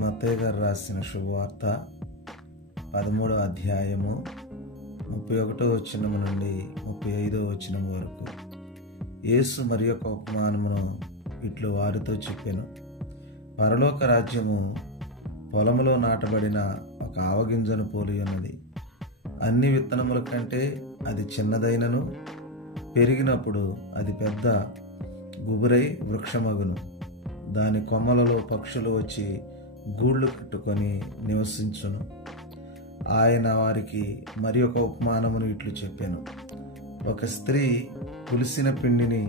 మత్తయి గారు రాసిన శుభవార్త 13వ అధ్యాయము 31వ వచనం నుండి 35వ వచనం వరకు. యేసు మరి యొక్క ఉపమానమును ఇట్లు వారితో చెప్పెను. పరలోక రాజ్యము పొలములో నాటబడిన ఒక ఆవగింజను పోలి ఉన్నది. అన్ని విత్తనముల కంటే అది చిన్నదైనను పెరిగినప్పుడు అది పెద్ద గుబురై వృక్షమగును. దాని కొమ్మలలో పక్షులు వచ్చి గూళ్ళు కట్టుకొని నివసించును. ఆయన వారికి మరి ఒక ఉపమానమును ఇట్లు చెప్పాను. ఒక స్త్రీ పులిసిన పిండిని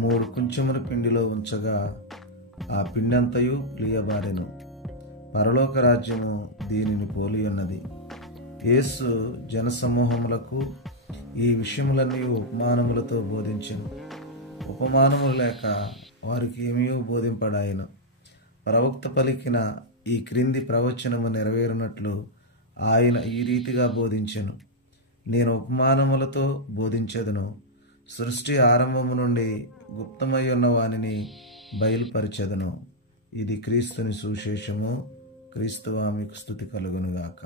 3 కుంచెముల పిండిలో ఉంచగా ఆ పిండంతయు పులియబారెను. పరలోక రాజ్యము దీనిని పోలి ఉన్నది. యేసు జనసమూహములకు ఈ విషయములన్నీ ఉపమానములతో బోధించెను. ఉపమానములు లేక వారికి ఏమీ బోధింపడాయను. ప్రవక్త పలికిన ఈ క్రింది ప్రవచనము నెరవేరినట్లు ఆయన ఈ రీతిగా బోధించెను. నేను ఉపమానములతో బోధించెదను. సృష్టి ఆరంభము నుండి గుప్తమై ఉన్న వానిని బయలుపరిచెదను. ఇది క్రీస్తుని సువిశేషము. క్రీస్తువా మీకు స్తుతి కలుగునుగాక.